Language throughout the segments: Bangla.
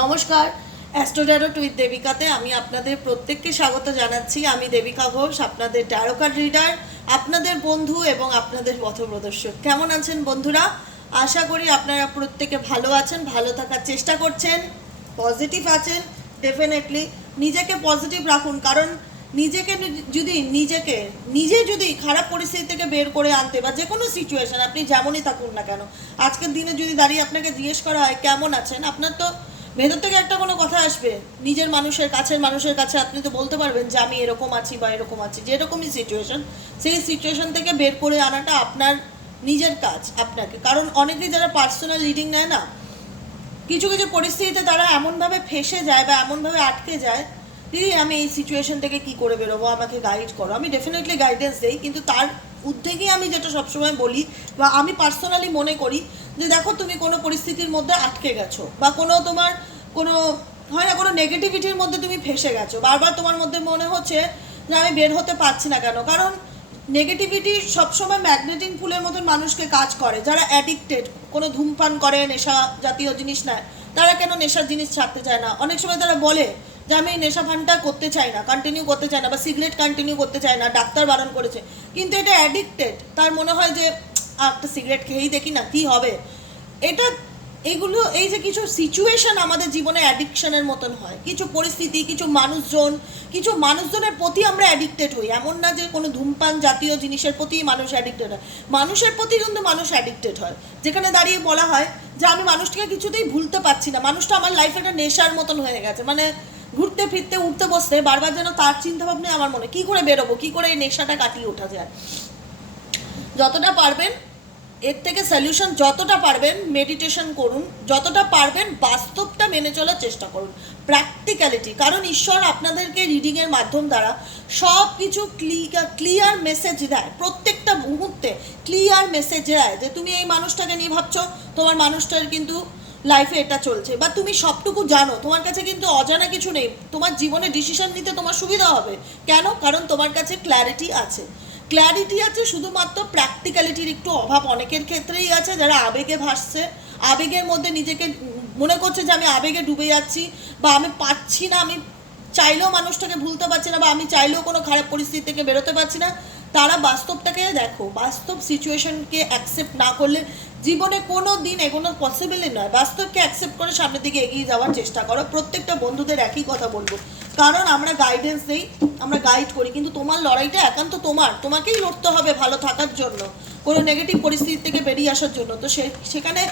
নমস্কার অ্যাস্ট্রোডারোট উইথ দেবিকাতে আমি আপনাদের প্রত্যেককে স্বাগত জানাচ্ছি। আমি দেবিকা ঘোষ, আপনাদের ট্যারোকার রিডার আপনাদের বন্ধু এবং আপনাদের পথপ্রদর্শক কেমন আছেন বন্ধুরা? আশা করি আপনারা প্রত্যেকে ভালো আছেন, ভালো থাকার চেষ্টা করছেন পজিটিভ আছেন ডেফিনেটলি নিজেকে পজিটিভ রাখুন। কারণ নিজেকে যদি নিজেকে, নিজে যদি খারাপ পরিস্থিতি থেকে বের করে আনতে বা যে কোনো সিচুয়েশন আপনি যেমনই থাকুন না কেন, আজকের দিনে যদি দাঁড়িয়ে আপনাকে জিজ্ঞেস করা হয়, কেমন আছেন? আপনার তো ভেতর থেকে একটা কোনো কথা আসবে। নিজের মানুষের কাছের মানুষের কাছে আপনি তো বলতে পারবেন যে আমি এরকম আছি বা এরকম আছি। যেরকমই সিচুয়েশন সেই সিচুয়েশন থেকে বের করে আনাটা আপনার নিজের কাজ, আপনাকে। কারণ অনেকেই যারা পার্সোনাল লিডিং নেয় না, কিছু কিছু পরিস্থিতিতে তারা এমনভাবে ফেসে যায় বা এমনভাবে আটকে যায়, দিদি, আমি এই সিচুয়েশন থেকে কি করে বেরোবো? আমাকে গাইড করো। আমি ডেফিনেটলি গাইডেন্স দিই, কিন্তু তার উদ্যোগেই আমি যেটা সবসময় বলি বা আমি পার্সোনালি মনে করি যে দেখো তুমি কোনো পরিস্থিতির মধ্যে আটকে গেছো বা কোনো তোমার কোনো হয় না কোনো নেগেটিভিটির মধ্যে তুমি ফেসে গেছো। বারবার তোমার মধ্যে মনে হচ্ছে যে আমি বের হতে পারছি না কেন। কারণ নেগেটিভিটি সবসময় ম্যাগনেটিং ফুলের মতন মানুষকে কাজ করে যারা অ্যাডিক্টেড কোনো ধূমপান করে নেশা জাতীয় জিনিস নেয় তারা কেন নেশার জিনিস ছাড়তে চায় না? অনেক সময় তারা বলে যে আমি এই নেশা ফানটা করতে চাই না কন্টিনিউ করতে চাই না বা সিগারেট কন্টিনিউ করতে চায় না ডাক্তার বারণ করেছে। কিন্তু এটা অ্যাডিক্টেড তার মনে হয় যে "আহ, একটা সিগারেট খেয়েই দেখি না, কি হবে? এটা, এগুলো, এই যে কিছু সিচুয়েশন আমাদের জীবনে অ্যাডিকশনের মতন হয়। কিছু পরিস্থিতি, কিছু মানুষজন, কিছু মানুষজনের প্রতি আমরা অ্যাডিক্টেড হই। এমন না যে কোনো ধূমপান জাতীয় জিনিসের প্রতি মানুষ অ্যাডিক্টেড হয়। মানুষের প্রতি কিন্তু মানুষ অ্যাডিক্টেড হয়। যেখানে দাঁড়িয়ে বলা হয় যে, আমি মানুষটাকে কিছুতেই ভুলতে পারছি না। মানুষটা আমার লাইফে একটা নেশার মতন হয়ে গেছে। মানে ঘুরতে, ফিরতে, উঠতে, বসতে, বারবার যেন তার চিন্তাভাবনা আমার মনে কি করে বেরোবো? কি করে এই নেশাটা কাটিয়ে ওঠা যায়? যতটা পারবেন এর থেকে সলিউশন যতটা পারবেন মেডিটেশন করুন। যতটা পারবেন, বাস্তবটা মেনে চলার চেষ্টা করুন। প্র্যাকটিক্যালিটি কারণ ঈশ্বর আপনাদেরকে রিডিংয়ের মাধ্যম দ্বারা সব কিছু ক্লিয়ার মেসেজ দেয়। প্রত্যেকটা মুহূর্তে ক্লিয়ার মেসেজ দেয় যে তুমি এই মানুষটাকে নিয়ে ভাবছ, তোমার মানুষটার কিন্তু লাইফে এটা চলছে। বা তুমি সবটুকু জানো, তোমার কাছে কিন্তু অজানা কিছু নেই। তোমার জীবনে ডিসিশন নিতে তোমার সুবিধা হবে। কেন? কারণ তোমার কাছে ক্ল্যারিটি আছে। ক্ল্যারিটি আছে, শুধুমাত্র প্র্যাকটিক্যালিটির একটু অভাব অনেকের ক্ষেত্রেই আছে, যারা আবেগে ভাসছে। আবেগের মধ্যে নিজেকে মনে করছে যে আমি আবেগে ডুবে যাচ্ছি, বা আমি পাচ্ছি না, আমি চাইলেও মানুষটাকে ভুলতে পারছি না, বা আমি চাইলেও কোনো খারাপ পরিস্থিতি থেকে বেরোতে পারছি না। তারা বাস্তবটাকে দেখো, বাস্তব সিচুয়েশনকে অ্যাকসেপ্ট না করলে জীবনে কোনো দিন এগোনো পসিবলই নয়। বাস্তবকে অ্যাকসেপ্ট করে সামনের দিকে এগিয়ে যাওয়ার চেষ্টা করো। প্রত্যেকটা বন্ধুদের একই কথা বলব। কারণ আমরা গাইডেন্স দিই আমরা গাইড করি, কিন্তু তোমার লড়াইটা একান্ত তোমার। তোমাকেই লড়তে হবে ভালো থাকার জন্য, কোনো নেগেটিভ পরিস্থিতি থেকে বেরিয়ে আসার জন্য। তো সে, সেখানে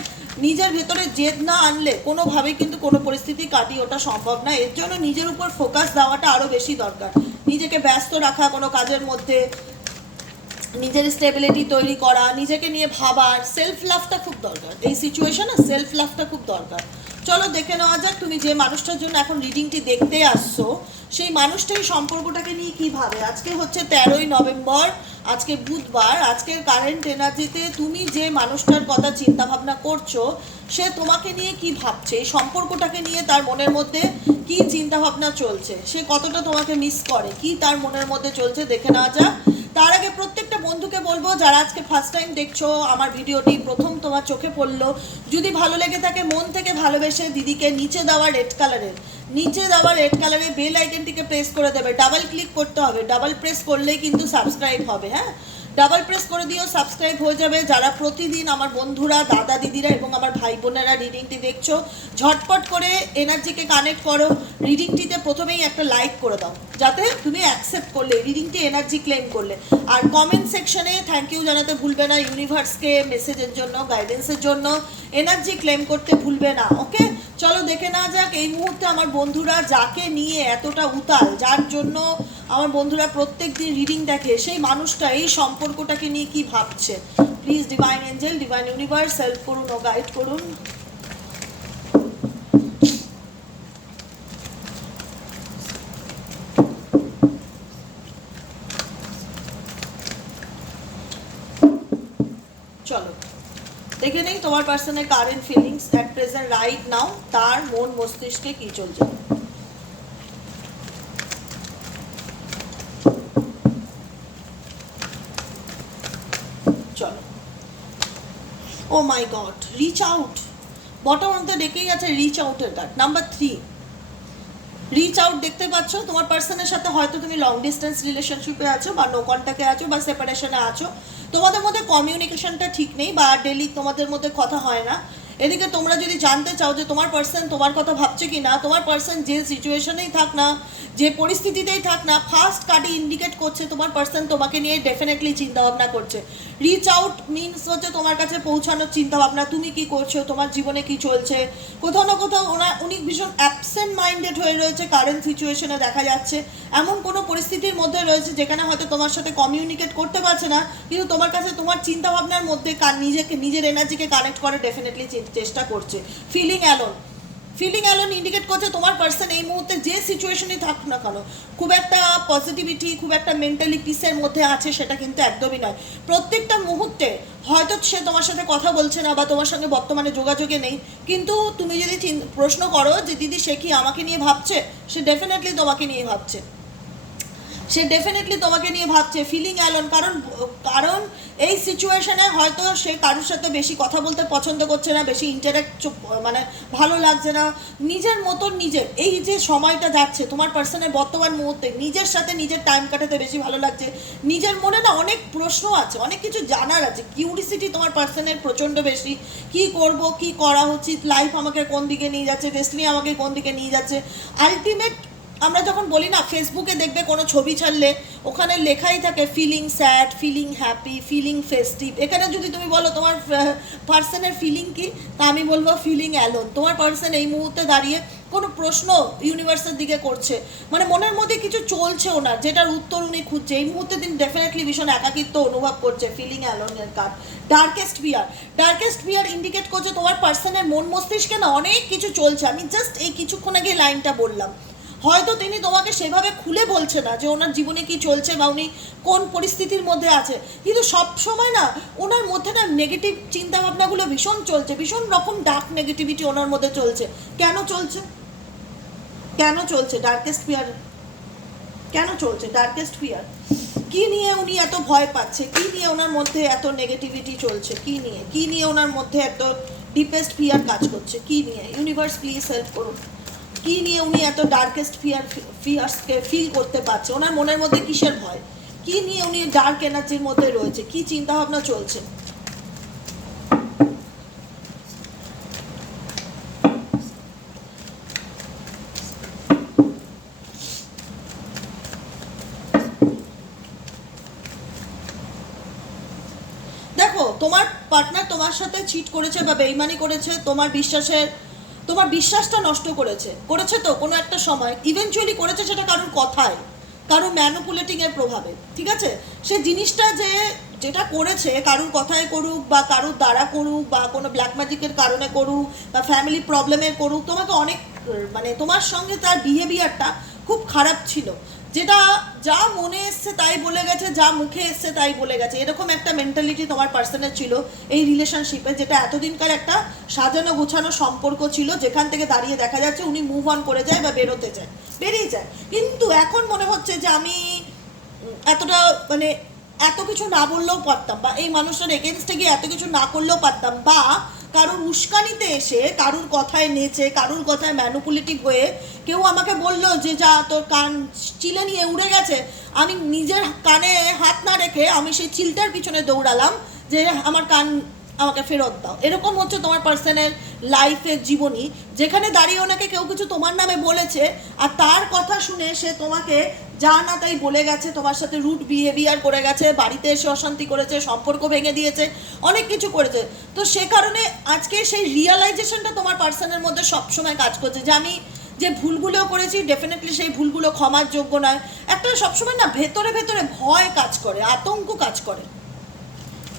নিজের ভেতরে জেদ না আনলে কোনোভাবেই কিন্তু কোনো পরিস্থিতি কাটিয়ে ওঠা সম্ভব না। এর জন্য নিজের উপর ফোকাস দেওয়াটা আরও বেশি দরকার। নিজেকে ব্যস্ত রাখা কোনো কাজের মধ্যে, নিজের স্টেবিলিটি তৈরি করা, নিজেকে নিয়ে ভাবার সেলফ লাভটা খুব দরকার। এই সিচুয়েশনে সেলফ লাভটা খুব দরকার। চলো দেখে নেওয়া যাক, তুমি যে মানুষটার জন্য এখন রিডিংটি দেখতে আসছো, সেই মানুষটাই সম্পর্কটাকে নিয়ে কি ভাবে? আজকে হচ্ছে তেরোই নভেম্বর, আজকে বুধবার আজকের কারেন্ট এনার্জিতে তুমি যে মানুষটার কথা চিন্তা ভাবনা করছ, সে তোমাকে নিয়ে কি ভাবছে? এই সম্পর্কটাকে নিয়ে তার মনের মধ্যে কি চিন্তা ভাবনা চলছে? সে কতটা তোমাকে মিস করে? কি তার মনের মধ্যে চলছে? দেখে নেওয়া যাক। তার আগে প্রত্যেকটা বন্ধুকে বলব, যারা আজকে ফার্স্ট টাইম দেখছ আমার ভিডিওটি, প্রথম তোমার চোখে পড়ল, যদি ভালো লেগে থাকে, মন থেকে ভালোবেসে দিদিকে নিচে দেওয়া রেড কালারের নিচে দেওয়া রেড কালারের বেল আইকনটিকে প্রেস করে দেবে। ডাবল ক্লিক করতে হবে ডাবল প্রেস করলেই কিন্তু সাবস্ক্রাইব হবে হ্যাঁ? ডাবল প্রেস করে দিও সাবস্ক্রাইব হয়ে যাবে। যারা প্রতিদিন আমার বন্ধুরা, দাদা দিদিরা এবং আমার ভাই বোনেরা রিডিংটি দেখছ, ঝটপট করে এনার্জিকে কানেক্ট করো। রিডিংটিতে প্রথমেই একটা লাইক করে দাও, যাতে তুমি অ্যাকসেপ্ট করলে রিডিংটি এনার্জি ক্লেম করলে। আর কমেন্ট সেকশনে থ্যাংক ইউ জানাতে ভুলবে না ইউনিভার্সকে মেসেজের জন্য গাইডেন্সের জন্য। এনার্জি ক্লেম করতে ভুলবে না ওকে চলো দেখে না যাক, এই মুহূর্তে আমার বন্ধুরা যাকে নিয়ে এতটা উতাল, যার জন্য আমার বন্ধুরা প্রত্যেক দিন রিডিং দেখে সেই মানুষটা, এই সম্পর্কটাকে নিয়ে কি ভাবছে। Please divine angel divine universe help করুন, ও গাইড করুন। চলো, দেখে নেই তোমার পার্সনের current feelings at present right now তার মন মস্তিষ্কে কি চলছে চলো ও my god reach out bottom of the ডেকেই আছে রিচ আউটের card number three reach out দেখতে পাচ্ছ, তোমার পার্সনের সাথে হয়তো তুমি লং ডিস্টেন্স রিলেশনশিপে আছো বা নো কন্ট্যাক্টে আছো বা সেপারেশনে আছো। তোমাদের মধ্যে কমিউনিকেশনটা ঠিক নেই বা ডেলি তোমাদের মধ্যে কথা হয় না। এদিকে তোমরা যদি জানতে চাও যে তোমার পার্সন তোমার কথা ভাবছে কি না তোমার পার্সন যে সিচুয়েশনেই থাক না, যে পরিস্থিতিতেই থাক না ফার্স্ট কার্ডে ইন্ডিকেট করছে তোমার পার্সন তোমাকে নিয়ে ডেফিনেটলি চিন্তা ভাবনা করছে। রিচ আউট মিনস হচ্ছে তোমার কাছে পৌঁছানোর চিন্তাভাবনা, তুমি কি করছ, তোমার জীবনে কি চলছে? কোথাও না কোথাও ওনার উনি ভীষণ অ্যাবসেন্ট মাইন্ডেড হয়ে রয়েছে কারেন্ট সিচুয়েশনে দেখা যাচ্ছে। এমন কোনো পরিস্থিতির মধ্যে রয়েছে যেখানে হয়তো তোমার সাথে কমিউনিকেট করতে পারছে না, কিন্তু তোমার কাছে তোমার চিন্তাভাবনার মধ্যে নিজেকে, নিজের এনার্জিকে কানেক্ট করে ডেফিনেটলি চেষ্টা করছে। Feeling alone feeling alone indicate করছে তোমার পার্সন এই মুহূর্তে যে সিচুয়েশনে থাকুক না কেন, খুব একটা পজিটিভিটি খুব একটা মেন্টালি পিসের মধ্যে আছে সেটা কিন্তু একদমই নয়। প্রত্যেকটা মুহূর্তে হয়তো সে তোমার সাথে কথা বলছে না বা তোমার সঙ্গে বর্তমানে যোগাযোগে নেই, কিন্তু তুমি যদি প্রশ্ন করো যে, দিদি, সে কি আমাকে নিয়ে ভাবছে? সে ডেফিনেটলি তোমাকে নিয়ে ভাবছে। সে ডেফিনেটলি তোমাকে নিয়ে ভাবছে ফিলিং অ্যালন কারণ কারণ এই সিচুয়েশনে হয়তো সে কারোর সাথে বেশি কথা বলতে পছন্দ করছে না, বেশি ইন্টারাক্ট মানে ভালো লাগছে না। নিজের মতন নিজের, এই যে সময়টা যাচ্ছে, তোমার পার্সনের বর্তমান মুহূর্তে, নিজের সাথে নিজের টাইম কাটাতে বেশি ভালো লাগছে। নিজের মনে না অনেক প্রশ্ন আছে, অনেক কিছু জানার আছে। কিউরিসিটি তোমার পার্সনের প্রচণ্ড বেশি। কি করব, কি করা উচিত? লাইফ আমাকে কোন দিকে নিয়ে যাচ্ছে? ডেস্টিনি আমাকে কোন দিকে নিয়ে যাচ্ছে? আলটিমেট আমরা যখন বলি না ফেসবুকে দেখবে কোনো ছবি ছাড়লে ওখানে লেখাই থাকে feeling sad feeling happy feeling festive এখানে যদি তুমি বলো তোমার পার্সনের ফিলিং কি, তা আমি বলব ফিলিং অ্যালোন তোমার পার্সন এই মুহূর্তে দাঁড়িয়ে কোনো প্রশ্ন ইউনিভার্সের দিকে করছে। মানে মনের মধ্যে কিছু চলছে ওনার যেটার উত্তর উনি খুঁজছে। এই মুহূর্তে তিনি ডেফিনেটলি ভীষণ একাকিত্ব অনুভব করছে ফিলিং অ্যালোনের কাজ। Darkest fear darkest fear indicate করছে তোমার পার্সনের মন মস্তিষ্কে না অনেক কিছু চলছে। আমি জাস্ট এই কিছুক্ষণ আগে লাইনটা বললাম। হয়তো তিনি তোমাকে সেভাবে খুলে বলছে না যে ওনার জীবনে কি চলছে বা উনি কোন পরিস্থিতির মধ্যে আছে। কিন্তু সব সময় না ওনার মধ্যে না নেগেটিভ চিন্তাভাবনাগুলো ভীষণ চলছে। ভীষণ রকম ডার্ক নেগেটিভিটি ওনার মধ্যে চলছে। কেন চলছে? কেন চলছে ডার্কেস্ট ফিয়ার কেন চলছে ডার্কেস্ট ফিয়ার কি নিয়ে উনি এত ভয় পাচ্ছে? কি নিয়ে ওনার মধ্যে এত নেগেটিভিটি চলছে? কি নিয়ে? কি নিয়ে ওনার মধ্যে এত ডিপেস্ট ফিয়ার কাজ করছে? কি নিয়ে? ইউনিভার্স প্লিজ হেল্প করুন। কি নিয়ে উনি এত ডার্কেস্ট ফিয়ার ফিয়ার্সকে ফিল করতে পারছে? ওনার মনের মধ্যে কিসের ভয়? কি নিয়ে উনি ডার্ক এনার্জির মধ্যে রয়েছে? কি চিন্তা ভাবনা চলছে? দেখো, তোমার পার্টনার তোমার সাথে চিট করেছে বা বেইমানি করেছে, তোমার বিশ্বাসের তোমার বিশ্বাসটা নষ্ট করেছে। করেছে তো কোনো একটা সময়। ইভেনচুয়ালি করেছে সেটা কারোর কথায়। কারোর ম্যানুপুলেটিংয়ের প্রভাবে। ঠিক আছে? সে জিনিসটা যে যেটা করেছে, কারোর কথায় করুক বা কারোর দ্বারা করুক বা কোনো ব্ল্যাক ম্যাজিকের কারণে করুক বা ফ্যামিলি প্রবলেমে করুক, তোমাকে অনেক মানে তোমার সঙ্গে তার বিহেভিয়ারটা খুব খারাপ ছিল। যেটা যা মনে এসছে তাই বলে গেছে, যা মুখে এসছে তাই বলে গেছে। এরকম একটা মেন্টালিটি তোমার পার্সনের ছিল এই রিলেশনশিপে যেটা এতদিনকার একটা সাজানো গোছানো সম্পর্ক ছিল, যেখান থেকে দাঁড়িয়ে দেখা যাচ্ছে উনি মুভ অন করে যায় বা বেরোতে যায়, বেরিয়ে যায়। কিন্তু এখন মনে হচ্ছে যে আমি এতটা মানে এত কিছু না বললেও পারতাম বা এই মানুষটার এগেনস্টে গিয়ে এত কিছু না করলেও পারতাম বা কারোর উস্কানিতে এসে, কারুর কথায় নেচে, কারুর কথায় ম্যানুপুলেটিভ হয়ে কেউ আমাকে বলল যে, যা, তোর কান চিলে নিয়ে উড়ে গেছে। আমি নিজের কানে হাত না রেখে আমি সেই চিলটার পিছনে দৌড়ালাম যে, আমার কান আমাকে ফেরত দাও। এরকম হচ্ছে তোমার পার্সনের লাইফের জীবনী, যেখানে দাঁড়িয়ে ওনাকে কেউ কিছু তোমার নামে বলেছে, আর তার কথা শুনে সে তোমাকে যা না তাই বলে গেছে, তোমার সাথে রুট বিহেভিয়ার করে গেছে, বাড়িতে এসে অশান্তি করেছে, সম্পর্ক ভেঙে দিয়েছে, অনেক কিছু করেছে। তো সে কারণে আজকে সেই রিয়ালাইজেশনটা তোমার পার্সনের মধ্যে সবসময় কাজ করছে। যে আমি যে ভুলগুলো করেছি ডেফিনেটলি সেই ভুলগুলো ক্ষমার যোগ্য নয়। একটা সবসময় না, ভেতরে ভেতরে ভয় কাজ করে, আতঙ্ক কাজ করে।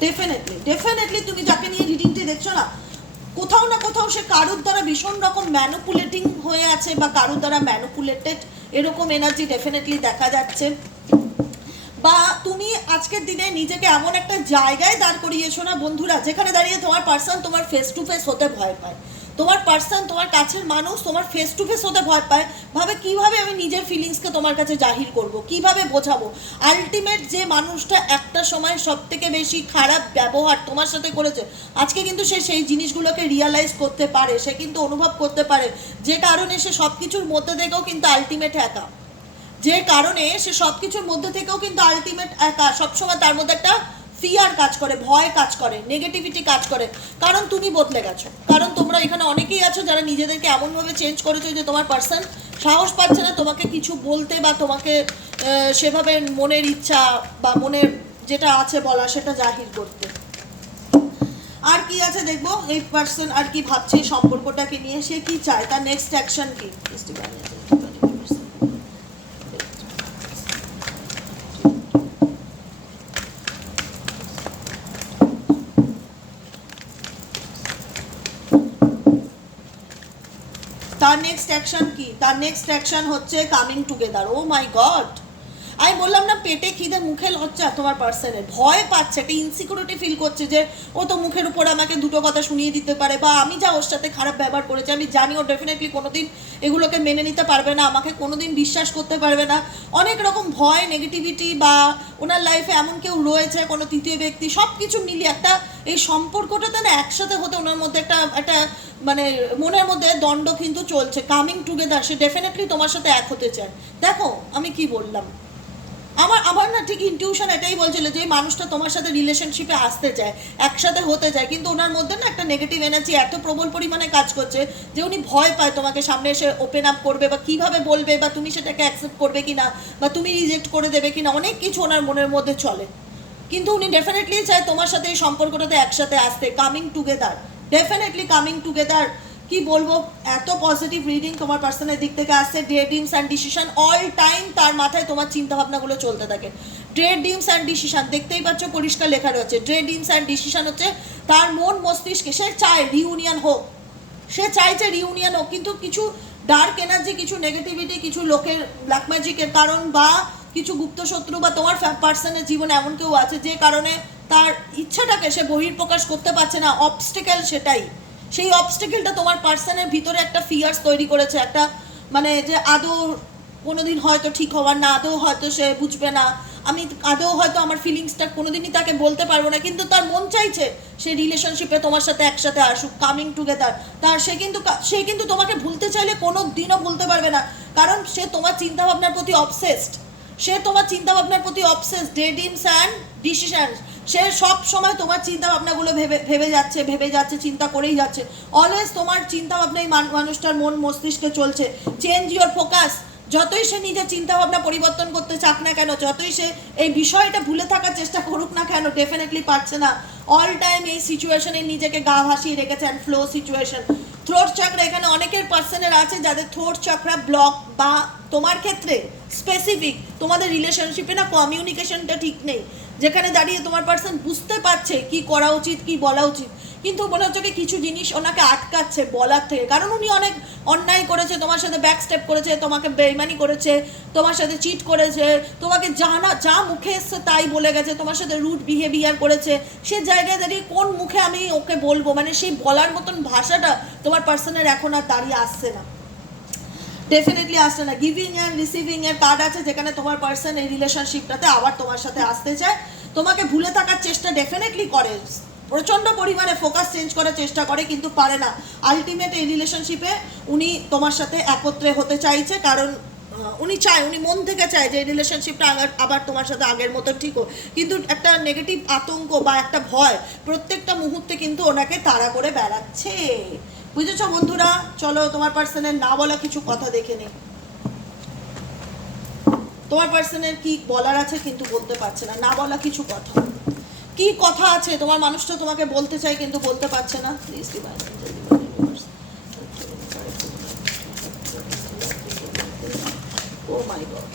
ডেফিনেটলি ডেফিনেটলি তুমি যাকে নিয়ে রিডিংটি দেখছ না, কোথাও না কোথাও সে কারোর দ্বারা ভীষণ রকম ম্যানুপুলেটিং হয়ে আছে বা কারোর দ্বারা ম্যানুপুলেটেড এরকম এনার্জি ডেফিনেটলি দেখা যাচ্ছে। বা তুমি আজকের দিনে নিজেকে এমন একটা জায়গায় দাঁড় করিয়েছো না বন্ধুরা, যেখানে দাঁড়িয়ে তোমার পার্সন তোমার ফেস টু ফেস হতে ভয় পায়। তোমার পার্সন তোমার কাছের মানুষ, তোমার ফেস টু ফেস হতে ভয় পায়। ভাবে কীভাবে আমি নিজের ফিলিংসকে তোমার কাছে জাহির করব? কীভাবে বোঝাবো? আলটিমেট যে মানুষটা একটা সময় সব থেকে বেশি খারাপ ব্যবহার তোমার সাথে করেছে, আজকে কিন্তু সে সেই জিনিসগুলোকে রিয়ালাইজ করতে পারে, সে কিন্তু অনুভব করতে পারে। যে কারণে সে সব কিছুর মধ্যে থেকেও কিন্তু আলটিমেট একা। যে কারণে সে সব কিছুর মধ্যে থেকেও কিন্তু আলটিমেট একা। সবসময় তার মধ্যে একটা ফিয়ার কাজ করে, ভয় কাজ করে নেগেটিভিটি কাজ করে। কারণ তুমি বদলে গেছো। কারণ তোমরা এখানে অনেকেই আছো যারা নিজেদেরকে এমনভাবে চেঞ্জ করেছ যে তোমার পার্সন সাহস পাচ্ছে না তোমাকে কিছু বলতে বা তোমাকে সেভাবে মনের ইচ্ছা বা মনের যেটা আছে বলা সেটা জাহির করতে। আর কি আছে দেখব? এই পার্সন আর কি ভাবছে সম্পর্কটাকে নিয়ে, সে কি চায়? তার নেক্সট অ্যাকশন কি? তার নেক্সট অ্যাকশন কি? তার নেক্সট অ্যাকশন হচ্ছে coming together oh my god আমি বললাম না, পেটে খিদে, মুখে লজ্জা, তোমার পার্সনের ভয় পাচ্ছে, একটা ইনসিকিউরিটি ফিল করছে যে, ও তো মুখের উপর আমাকে দুটো কথা শুনিয়ে দিতে পারে, বা আমি যা ওর সাথে খারাপ ব্যবহার করেছি, আমি জানি ও ডেফিনেটলি কোনোদিন এগুলোকে মেনে নিতে পারবে না, আমাকে কোনোদিন বিশ্বাস করতে পারবে না। অনেক রকম ভয় নেগেটিভিটি বা ওনার লাইফে এমন কেউ রয়েছে, কোনো তৃতীয় ব্যক্তি সব কিছু মিলিয়ে একটা এই সম্পর্কটাতে না একসাথে হতে ওনার মধ্যে একটা একটা মানে মনের মধ্যে দণ্ড কিন্তু চলছে কামিং টুগেদার সে ডেফিনেটলি তোমার সাথে এক হতে চায়। দেখো, আমি কি বললাম? আমার আমার না ঠিক ইনটিউশন এটাই বলছিল যে মানুষটা তোমার সাথে রিলেশনশিপে আসতে চায়, একসাথে হতে চায়। কিন্তু ওনার মধ্যে না একটা নেগেটিভ এনার্জি এত প্রবল পরিমাণে কাজ করছে যে উনি ভয় পায় তোমাকে সামনে এসে ওপেন আপ করবে বা কীভাবে বলবে বা তুমি সেটাকে অ্যাকসেপ্ট করবে কিনা বা তুমি রিজেক্ট করে দেবে কিনা, অনেক কিছু ওনার মনের মধ্যে চলে। কিন্তু উনি ডেফিনেটলি চায় তোমার সাথে এই সম্পর্কটাতে একসাথে আসতে coming together definitely coming together কি বলব? এত পজিটিভ রিডিং তোমার পার্সনের দিক থেকে আসছে day dreams and decision all time তার মাথায় তোমার চিন্তা ভাবনাগুলো চলতে থাকে। ডে ড্রিমস অ্যান্ড ডিসিশন দেখতেই পাচ্ছ পরিষ্কার লেখা রয়েছে। ডে ড্রিমস অ্যান্ড ডিসিশন হচ্ছে তার মন মস্তিষ্কে, সে চায় রিউনিয়ন হোক। সে চাইছে রিউনিয়ন হোক, কিন্তু কিছু ডার্ক এনার্জি কিছু নেগেটিভিটি কিছু লোকের ব্ল্যাক ম্যাজিকের কারণ বা কিছু গুপ্ত শত্রু বা তোমার পার্সনের জীবনে এমন কেউ আছে যে কারণে তার ইচ্ছাটাকে সে বহির্প্রকাশ করতে পারছে না। অবস্টেকেল সেটাই। সেই অবস্টেকেলটা তোমার পার্সনের ভিতরে একটা ফিয়ার্স তৈরি করেছে, একটা মানে যে আদৌ কোনোদিন হয়তো ঠিক হওয়ার না, আদৌ হয়তো সে বুঝবে না। আমি আদৌ হয়তো আমার ফিলিংসটা কোনোদিনই তাকে বলতে পারব না, কিন্তু তার মন চাইছে সে রিলেশনশিপে তোমার সাথে একসাথে আসুক কামিং টুগেদার তার সে কিন্তু সে কিন্তু তোমাকে ভুলতে চাইলে কোনো দিনও ভুলতে পারবে না, কারণ সে তোমার চিন্তাভাবনার প্রতি অবসেসড সে তোমার চিন্তা ভাবনার প্রতি অবসেস ডেডিমস অ্যান্ড ডিসিশনস সে সব সময় তোমার চিন্তা ভাবনাগুলো ভেবে ভেবে যাচ্ছে ভেবে যাচ্ছে, চিন্তা করেই যাচ্ছে। অলওয়েজ তোমার চিন্তা ভাবনাই মান- মানুষটার মন, মস্তিষ্কে চলছে। চেঞ্জ ইওর ফোকাস যতই সে নিজের চিন্তা ভাবনা পরিবর্তন করতে চাক না কেন, যতই সে এই বিষয়টা ভুলে থাকার চেষ্টা করুক না কেন ডেফিনেটলি পারছে না। অল টাইম এই সিচুয়েশনে নিজেকে গা ভাসিয়ে রেখেছে and flow situation throat chakra এখানে অনেকের পার্সনের আছে, যাদের থ্রোট চক্রা ব্লক বা তোমার ক্ষেত্রে স্পেসিফিক তোমাদের রিলেশনশিপে না কমিউনিকেশনটা ঠিক নেই। যেখানে দাঁড়িয়ে তোমার পার্সন বুঝতে পারছে কি করা উচিত, কি বলা উচিত। কিন্তু মনে হচ্ছে কি কিছু জিনিস ওনাকে আটকাচ্ছে বলার থেকে। কারণ উনি অনেক অন্যায় করেছে, তোমার সাথে ব্যাক স্টেপ করেছে, তোমাকে বেইমানি করেছে, তোমার সাথে চিট করেছে, তোমাকে জানা, যা মুখে এসছে তাই বলে গেছে, তোমার সাথে রুট বিহেভিয়ার করেছে। সে জায়গায় দাঁড়িয়ে কোন মুখে আমি ওকে বলব? মানে সেই বলার মতন ভাষাটা তোমার পার্সনের এখন আর দাঁড়িয়ে আসছে না। ডেফিনেটলি আসছে না। গিভিং অ্যান্ড রিসিভিং এর কার্ড আছে যেখানে তোমার পার্সন এই রিলেশনশিপটাতে আবার তোমার সাথে আসতে চায়। তোমাকে ভুলে থাকার চেষ্টা ডেফিনেটলি করে। প্রচণ্ড পরিমাণে ফোকাস চেঞ্জ করার চেষ্টা করে, কিন্তু পারে না। আলটিমেট এই রিলেশনশিপে উনি তোমার সাথে একত্রে হতে চাইছে, কারণ উনি চায়, উনি মন থেকে চায় যে রিলেশনশিপটা আবার আবার তোমার সাথে আগের মতো ঠিক হোক। কিন্তু একটা নেগেটিভ আতঙ্ক বা একটা ভয় প্রত্যেকটা মুহূর্তে কিন্তু ওনাকে তাড়া করে বেড়াচ্ছে। বুঝেছ বন্ধুরা? চলো তোমার পার্সনের না বলা কিছু কথা দেখে নিই। তোমার পার্সনের কি বলার আছে কিন্তু বলতে পারছে না না বলা কিছু কথা। কি কথা আছে? তোমার মানুষটা তোমাকে বলতে চাই কিন্তু বলতে পারছে না। Divine angel, divine universe. Oh my God.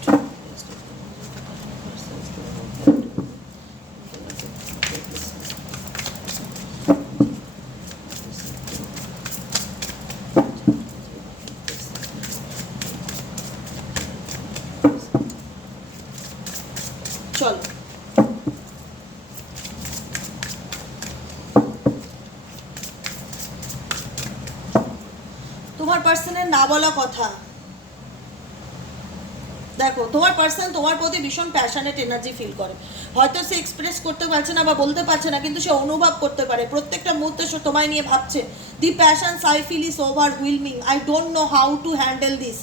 চলো তোমার পার্সনের না বলা কথা। দেখো, তোমার পার্সন তোমার প্রতি ভীষণ প্যাশনেট এনার্জি ফিল করে। হয়তো সে এক্সপ্রেস করতে পারছে না বা বলতে পারছে না, কিন্তু সে অনুভব করতে পারে। প্রত্যেকটা মুহূর্তে সে তোমায় নিয়ে ভাবছে the passion I feel is overwhelming I don't know how to handle this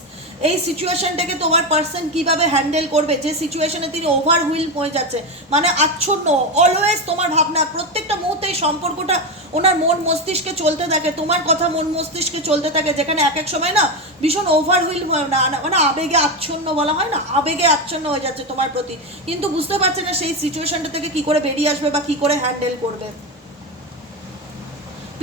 এই সিচুয়েশনটাকে তোমার পার্সন কীভাবে হ্যান্ডেল করবে? যে সিচুয়েশনে তিনি ওভার হুইল হয়ে যাচ্ছে মানে আচ্ছন্ন অলওয়েজ তোমার ভাবনা, প্রত্যেকটা মুহূর্তে এই সম্পর্কটা ওনার মন মস্তিষ্কে চলতে থাকে, তোমার কথা মন মস্তিষ্কে চলতে থাকে, যেখানে এক এক সময় না ভীষণ ওভার হুইল না মানে আবেগে আচ্ছন্ন বলা হয় না? আবেগে আচ্ছন্ন হয়ে যাচ্ছে তোমার প্রতি। কিন্তু বুঝতে পারছে না সেই সিচুয়েশনটা থেকে কি করে বেরিয়ে আসবে বা কি করে হ্যান্ডেল করবে।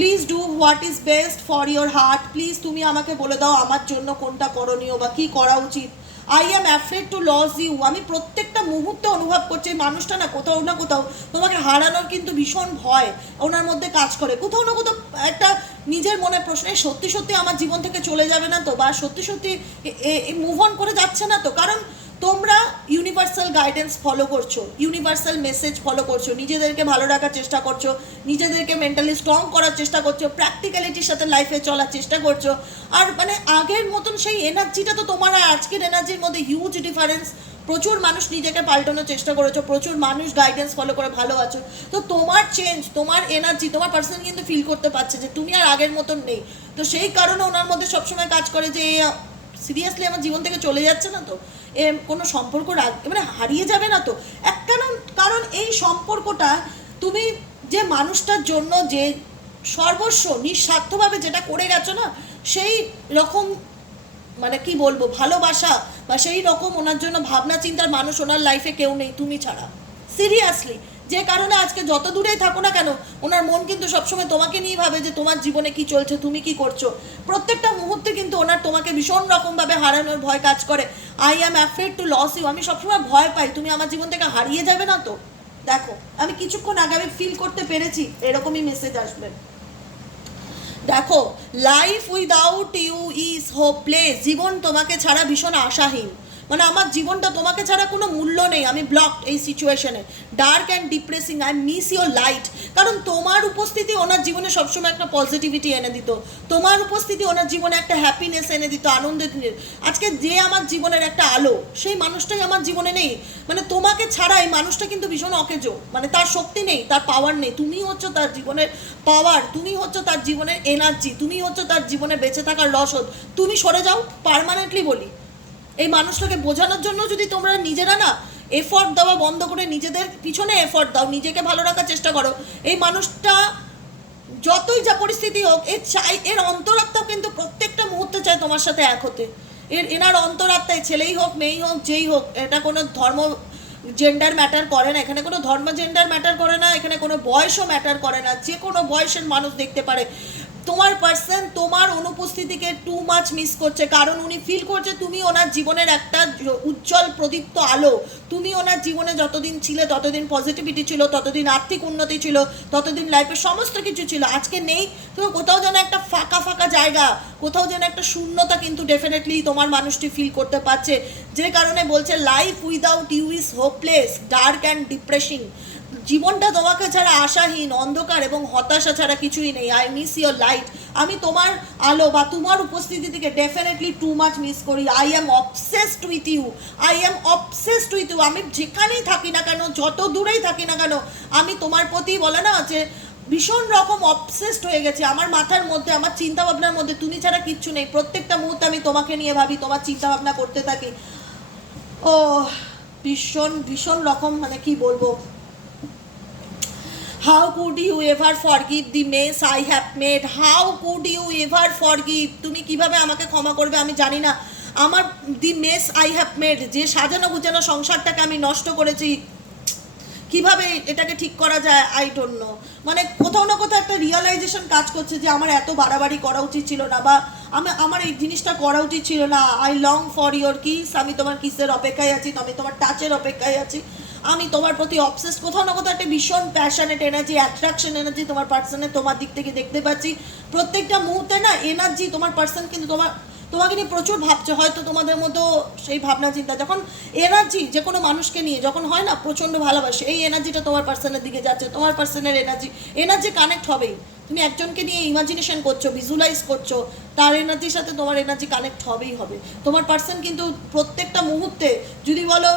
Please do what is best for your heart please তুমি আমাকে বলে দাও আমার জন্য কোনটা করণীয় বা কি করা উচিত। I am afraid to lose you আমি প্রত্যেকটা মুহূর্তে অনুভব করছি মানুষটা না কোথাও না কোথাও তোমাকে হারানোর কিন্তু ভীষণ ভয়। ওনার মধ্যে কাজ করে। কোথাও না কোথাও একটা নিজের মনে প্রশ্ন, "এই সত্যি সত্যি আমার জীবন থেকে চলে যাবে না তো? বা সত্যি সত্যি মুভ অন করে যাচ্ছে না তো? কারণ তোমরা ইউনিভার্সাল গাইডেন্স ফলো করছ ইউনিভার্সাল মেসেজ ফলো করছ, নিজেদেরকে ভালো রাখার চেষ্টা করছ, নিজেদেরকে মেন্টালি স্ট্রং করার চেষ্টা করছ প্র্যাকটিক্যালিটির সাথে লাইফে চলার চেষ্টা করছ, আর মানে আগের মতন সেই এনার্জিটা তো তোমার আজকের এনার্জির মধ্যে হিউজ ডিফারেন্স প্রচুর মানুষ নিজেকে পাল্টানোর চেষ্টা করেছ, প্রচুর মানুষ গাইডেন্স ফলো করে ভালো আছো। তো তোমার চেঞ্জ তোমার এনার্জি তোমার পার্সন কিন্তু ফিল করতে পারছে যে তুমি আর আগের মতন নেই। তো সেই কারণে ওনার মধ্যে সবসময় কাজ করে যে সিরিয়াসলি আমার জীবন থেকে চলে যাচ্ছে না তো? কোনো সম্পর্ক রাখ মানে হারিয়ে যাবে না তো। এক কারণ কারণ এই সম্পর্কটা তুমি যে মানুষটার জন্য যে সর্বস্ব, নিঃস্বার্থভাবে যেটা করে গেছো না, সেই রকম মানে কি বলব, ভালোবাসা বা সেই রকম ওনার জন্য ভাবনা চিন্তার মানুষ ওনার লাইফে কেউ নেই, তুমি ছাড়া। সিরিয়াসলি যে কারণে আজকে যত দূরেই থাকো না কেন, ওনার মন কিন্তু সবসময় তোমাকে নিয়ে ভাবে যে তোমার জীবনে কি চলছে, তুমি কি করছ। প্রত্যেকটা মুহূর্তে কিন্তু ওনার তোমাকে ভীষণ রকমভাবে হারানোর ভয় কাজ করে। I am afraid to lose you আমি সবসময় ভয় পাই, তুমি আমার জীবন থেকে হারিয়ে যাবে না তো? দেখো, আমি কিছুক্ষণ আগে আমি ফিল করতে পেরেছি, এরকমই মেসেজ আসবে। দেখো life without you is hopeless জীবন তোমাকে ছাড়া ভীষণ আশাহীন। মানে আমার জীবনটা তোমাকে ছাড়া কোনো মূল্য নেই, আমি ব্লক এই সিচুয়েশনে dark and depressing I miss your light কারণ তোমার উপস্থিতি ওনার জীবনে সবসময় একটা পজিটিভিটি এনে দিত। তোমার উপস্থিতি ওনার জীবনে একটা হ্যাপিনেস এনে দিত, আনন্দের দিনের আজকে যে আমার জীবনের একটা আলো, সেই মানুষটাই আমার জীবনে নেই। মানে তোমাকে ছাড়া এই মানুষটা কিন্তু ভীষণ অকেজো। মানে তার শক্তি নেই, তার পাওয়ার নেই। তুমি হচ্ছে তার জীবনের পাওয়ার তুমি হচ্ছে তার জীবনের এনার্জি তুমি হচ্ছে তার জীবনে বেঁচে থাকার রসদ। তুমি সরে যাও পার্মানেন্টলি বলি। এই মানুষটাকে বোঝানোর জন্য যদি তোমরা নিজেরা না এফর্ট দেওয়া বন্ধ করে নিজেদের পিছনে এফর্ট দাও, নিজেকে ভালো রাখার চেষ্টা করো, এই মানুষটা যতই যা পরিস্থিতি হোক, এর চাই, এর অন্তরাত্মাও কিন্তু প্রত্যেকটা মুহূর্তে চায় তোমার সাথে এক হতে। এর, এনার অন্তরাত্মায় ছেলেই হোক, মেয়েই হোক, যেই হোক, এটা কোনো ধর্ম জেন্ডার ম্যাটার করে না, এখানে কোনো ধর্ম জেন্ডার ম্যাটার করে না, এখানে কোনো বয়সও ম্যাটার করে না, যে কোনো বয়সের মানুষ দেখতে পারে। তোমার পার্সন তোমার অনুপস্থিতিকে টু মাচ মিস করছে। কারণ উনি ফিল করছে তুমি ওনার জীবনের একটা উজ্জ্বল প্রদীপ্ত আলো। তুমি ওনার জীবনে যতদিন ছিলে, ততদিন পজিটিভিটি ছিল, ততদিন আর্থিক উন্নতি ছিল, ততদিন লাইফে সমস্ত কিছু ছিল। আজকে নেই, তো কোথাও যেন একটা ফাঁকা ফাঁকা জায়গা, কোথাও যেন একটা শূন্যতা কিন্তু ডেফিনেটলি তোমার মানুষটি ফিল করতে পারছে। যে কারণে বলছে life without you is hopeless dark and depressing জীবনটা তোমাকে ছাড়া আশাহীন, অন্ধকার এবং হতাশা ছাড়া কিছুই নেই। আই মিস ইয়োর লাইট আমি তোমার আলো বা তোমার উপস্থিতি থেকে ডেফিনেটলি টু মাচ মিস করি। I am obsessed with you I am obsessed with you আমি যেখানেই থাকি না কেন, যত দূরেই থাকি না কেন, আমি তোমার প্রতি বলে না যে ভীষণ রকম অবসেসড হয়ে গেছে। আমার মাথার মধ্যে, আমার চিন্তা ভাবনার মধ্যে তুমি ছাড়া কিচ্ছু নেই। প্রত্যেকটা মুহূর্তে আমি তোমাকে নিয়ে ভাবি, তোমার চিন্তা ভাবনা করতে থাকি। ও ভীষণ ভীষণ রকম মানে কি বলব? How could you ever forgive the mess I have made how could you ever forgive তুমি কীভাবে আমাকে ক্ষমা করবে আমি জানি না। আমার the mess I have made যে সাজানো গুজানো সংসারটাকে আমি নষ্ট করেছি, কীভাবে এটাকে ঠিক করা যায়? আই ডোন্ট নো মানে কোথাও না কোথাও একটা রিয়েলাইজেশন কাজ করছে যে আমার এত বাড়াবাড়ি করা উচিত ছিল না বা আমি আমার এই জিনিসটা করা উচিত ছিল না। I long for your kiss আমি তোমার কিসের অপেক্ষায় আছি? আমি তোমার টাচের অপেক্ষায় আছি। আমি তোমার প্রতি অবসেস কোথাও না কোথাও একটা ভীষণ প্যাশনেট এনার্জি অ্যাট্রাকশন এনার্জি তোমার পার্সনে তোমার দিক থেকে দেখতে পাচ্ছি। প্রত্যেকটা মুহূর্তে না এনার্জি তোমার পার্সন কিন্তু তোমার তোমাকে নিয়ে প্রচুর ভাবছে। হয়তো তোমাদের মতো সেই ভাবনা, চিন্তা। যখন এনার্জি যে কোনো মানুষকে নিয়ে, যখন হয় না প্রচণ্ড ভালোবাসে, এই এনার্জিটা তোমার পার্সনের দিকে যাচ্ছে, তোমার পার্সনের এনার্জি এনার্জি কানেক্ট হবেই। তুমি একজনকে নিয়ে ইমাজিনেশন করছ ভিজুয়ালাইজ করছ, তার এনার্জির সাথে তোমার এনার্জি কানেক্ট হবেই হবে। তোমার পার্সন কিন্তু প্রত্যেকটা মুহূর্তে যদি বলো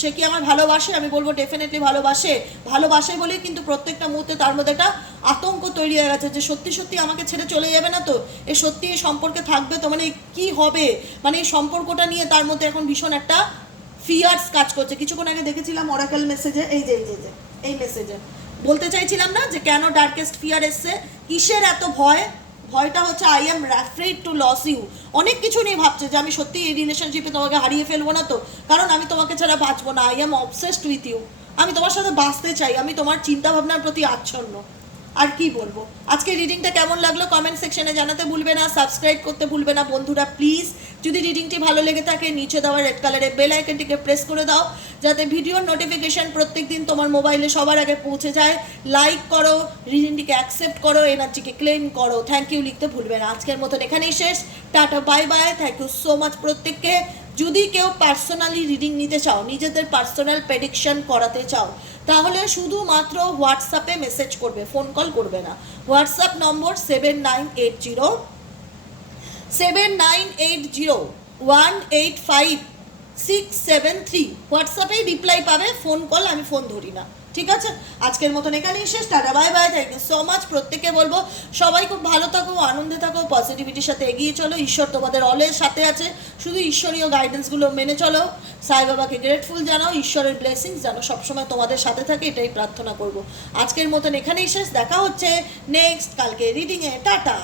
সে কি আমার ভালোবাসে? আমি বলব ডেফিনেটলি ভালোবাসে। ভালোবাসে বলেই কিন্তু প্রত্যেকটা মুহূর্তে তার মধ্যে একটা আতঙ্ক তৈরি হয়ে গেছে যে সত্যি সত্যি আমাকে ছেড়ে চলে যাবে না তো? এ সত্যি এই সম্পর্কে থাকবে তো? মানে কি হবে? মানে এই সম্পর্কটা নিয়ে তার মধ্যে এখন ভীষণ একটা ফিয়ার্স কাজ করছে। কিছুক্ষণ আগে দেখেছিলাম অরাকেল মেসেজে এই যে এই যে, এই মেসেজে বলতে চাইছিলাম না যে কেন ডার্কেস্ট ফিয়ার এসছে? কিসের এত ভয়? ভয়টা হচ্ছে I am afraid to lose you অনেক কিছু নিয়ে ভাবছে যে, আমি সত্যি এই রিলেশনশিপে তোমাকে হারিয়ে ফেলব না তো? কারণ আমি তোমাকে ছাড়া বাঁচবো না। I am obsessed with you আমি তোমার সাথে বাঁচতে চাই। আমি তোমার চিন্তাভাবনার প্রতি আচ্ছন্ন। আর কি বলব? আজকে রিডিংটা কেমন লাগল কমেন্ট সেকশনে জানাতে ভুলবে না সাবস্ক্রাইব করতে ভুলবে না বন্ধুরা প্লিজ যদি রিডিংটি ভালো লেগে থাকে, নিচে দেওয়া রেড কালারের বেল আইকনটিকে প্রেস করে দাও, যাতে ভিডিওর নোটিফিকেশন প্রত্যেক দিন তোমার মোবাইলে সবার আগে পৌঁছে যায়। লাইক করো রিডিংটিকে অ্যাকসেপ্ট করো এনার্জিকে ক্লেম করো। থ্যাংক ইউ লিখতে ভুলবে না। আজকের মতন এখানেই শেষ। Tata bye bye thank you so much প্রত্যেককে। যদি কেউ পার্সোনালি রিডিং নিতে চাও, নিজেদের পার্সোনাল প্রেডিকশন করাতে চাও, তাহলে শুধুমাত্র হোয়াটসঅ্যাপে মেসেজ করবে ফোন কল করবে না। WhatsApp number seven nine eight zero seven nine eight zero one eight five six seven three হোয়াটসঅ্যাপেই reply পাবে ফোন কল আমি ফোন ধরি না। ঠিক আছে? আজকের মতন এখানেই শেষ, tata bye bye thank you so much প্রত্যেকে বলব, সবাই খুব ভালো থাকো, আনন্দে থাকো পজিটিভিটির সাথে এগিয়ে চলো। ঈশ্বর তোমাদের অলওয়েজ সাথে আছে। শুধু ঈশ্বরীয় গাইডেন্সগুলো মেনে চলো। সাই বাবাকে গ্রেটফুল জানাও, ঈশ্বরের ব্লেসিংস জানো সবসময় তোমাদের সাথে থাকে, এটাই প্রার্থনা করব। আজকের মতন এখানেই শেষ, দেখা হচ্ছে নেক্সট কালকে রিডিংয়ে টাটা!